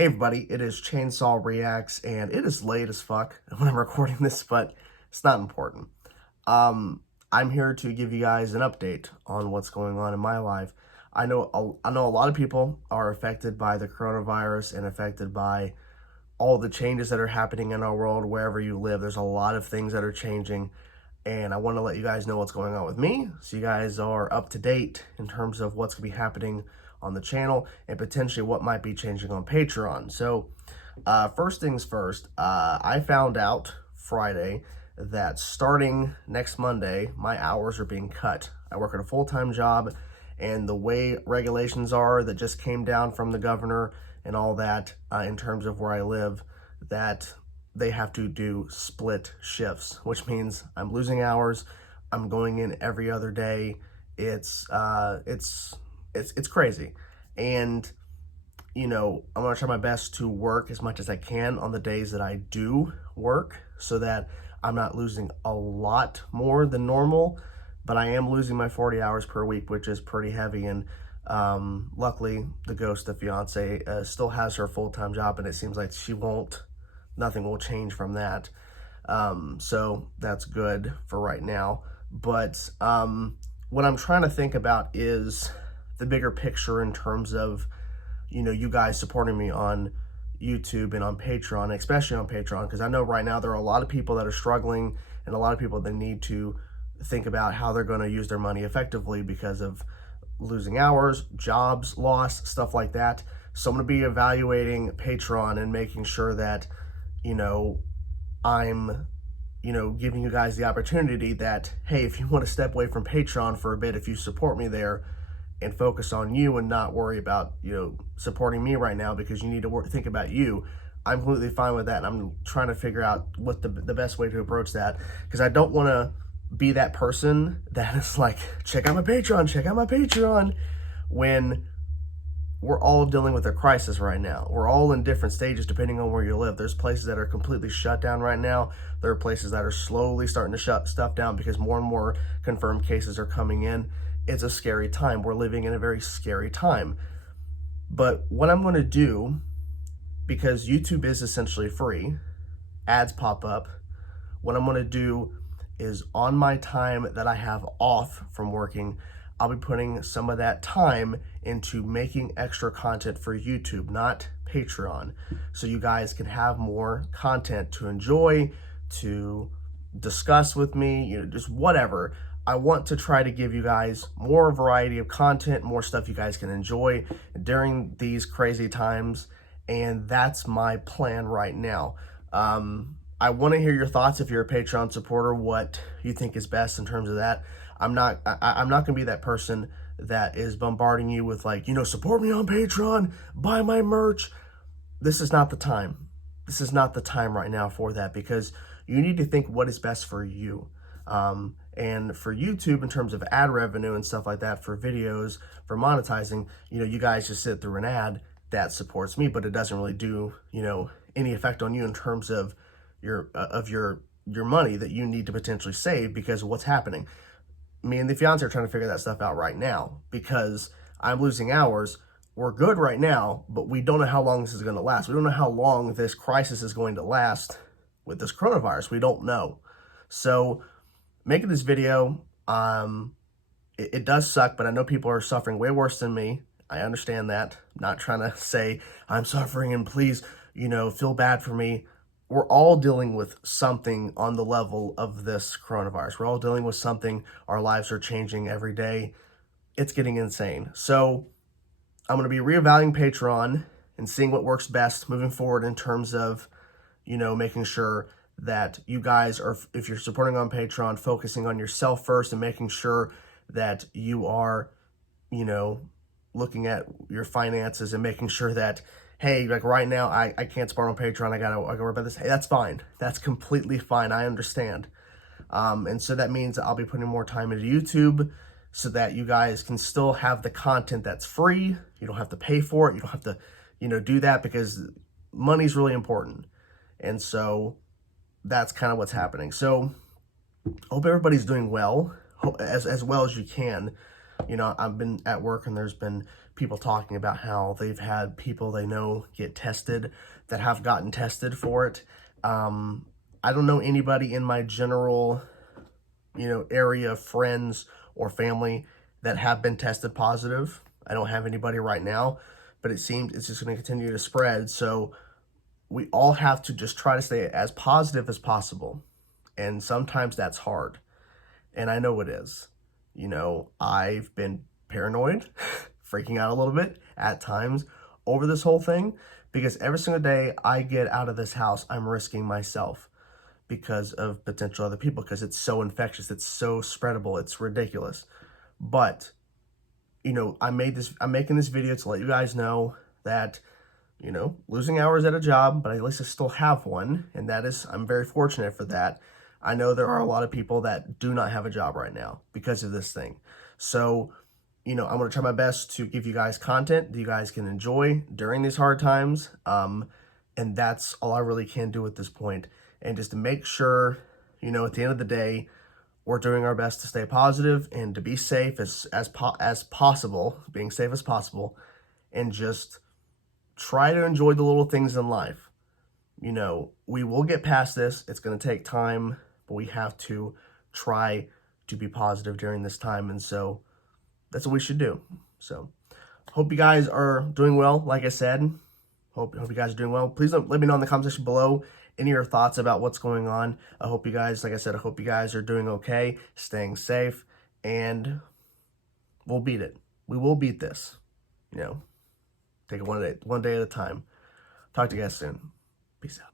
Hey everybody, it is Chainsaw Reacts, and it is late as fuck when I'm recording this, but it's not important. I'm here to give you guys an update on what's going on in my life. I know a lot of people are affected by the coronavirus and affected by all the changes that are happening in our world wherever you live. There's a lot of things that are changing, and I want to let you guys know what's going on with me, so you guys are up to date in terms of what's going to be happening on the channel and potentially what might be changing on Patreon. So first things first, I found out Friday that starting next Monday, my hours are being cut. I work at a full-time job, and the way regulations are that just came down from the governor and all that in terms of where I live, that they have to do split shifts, which means I'm losing hours. I'm going in every other day. It's crazy. And, you know, I'm going to try my best to work as much as I can on the days that I do work so that I'm not losing a lot more than normal, but I am losing my 40 hours per week, which is pretty heavy. And luckily, the ghost, the fiance, still has her full-time job, and it seems like nothing will change from that. So that's good for right now. But what I'm trying to think about is the bigger picture in terms of, you know, you guys supporting me on YouTube and on Patreon, especially on Patreon, because I know right now there are a lot of people that are struggling and a lot of people that need to think about how they're going to use their money effectively because of losing hours, jobs lost, stuff like that. So I'm going to be evaluating Patreon and making sure that, you know, I'm, you know, giving you guys the opportunity that, hey, if you want to step away from Patreon for a bit, if you support me there and focus on you and not worry about, you know, supporting me right now because you need to think about you, I'm completely fine with that. And I'm trying to figure out what the best way to approach that, because I don't want to be that person that is like, check out my Patreon, when we're all dealing with a crisis right now. We're all in different stages depending on where you live. There's places that are completely shut down right now. There are places that are slowly starting to shut stuff down because more and more confirmed cases are coming in. It's a scary time. We're living in a very scary time. But what I'm going to do, because YouTube is essentially free, ads pop up, what I'm going to do is on my time that I have off from working, I'll be putting some of that time into making extra content for YouTube, not Patreon. So you guys can have more content to enjoy, to discuss with me, you know, just whatever. I want to try to give you guys more variety of content, more stuff you guys can enjoy during these crazy times. And that's my plan right now. I want to hear your thoughts if you're a Patreon supporter, what you think is best in terms of that. I'm not going to be that person that is bombarding you with, like, you know, support me on Patreon, buy my merch. This is not the time. This is not the time right now for that, because you need to think what is best for you. And for YouTube, in terms of ad revenue and stuff like that, for videos, for monetizing, you know, you guys just sit through an ad that supports me, but it doesn't really do, you know, any effect on you in terms of your money that you need to potentially save because of what's happening. Me and the fiance are trying to figure that stuff out right now because I'm losing hours. We're good right now, but we don't know how long this is going to last. We don't know how long this crisis is going to last with this coronavirus. We don't know. So making this video, it does suck, but I know people are suffering way worse than me. I understand that. I'm not trying to say I'm suffering and please, you know, feel bad for me. We're all dealing with something on the level of this coronavirus. We're all dealing with something. Our lives are changing every day. It's getting insane. So I'm going to be reevaluating Patreon and seeing what works best moving forward in terms of, you know, making sure that you guys are, if you're supporting on Patreon, focusing on yourself first and making sure that you are, you know, looking at your finances and making sure that, hey, like right now, I can't support on Patreon. I gotta worry about this. Hey, that's fine. That's completely fine. I understand. And so that means I'll be putting more time into YouTube so that you guys can still have the content that's free. You don't have to pay for it. You don't have to, you know, do that because money's really important. And so that's kind of what's happening. So hope everybody's doing well, as well as you can. You know, I've been at work and there's been people talking about how they've had people they know get tested that have gotten tested for it. I don't know anybody in my general, area of friends or family that have been tested positive. I don't have anybody right now, but it seems it's just going to continue to spread. So we all have to just try to stay as positive as possible. And sometimes that's hard. And I know it is. I've been paranoid, freaking out a little bit at times over this whole thing because every single day I get out of this house, I'm risking myself because of potential other people, because it's so infectious, it's so spreadable, it's ridiculous. But, I'm making this video to let you guys know that, losing hours at a job, but at least I still have one, and I'm very fortunate for that. I know there are a lot of people that do not have a job right now because of this thing. So, I'm going to try my best to give you guys content that you guys can enjoy during these hard times. And that's all I really can do at this point. And just to make sure, at the end of the day, we're doing our best to stay positive and to be safe as possible, being safe as possible, and just try to enjoy the little things in life. We will get past this. It's going to take time, but we have to try to be positive during this time. And so that's what we should do. So hope you guys are doing well. Like I said, hope you guys are doing well. Please let me know in the comment section below any of your thoughts about what's going on. I hope you guys, like I said, I hope you guys are doing okay, staying safe, and we'll beat it. We will beat this. Take it one day at a time. Talk to you guys soon. Peace out.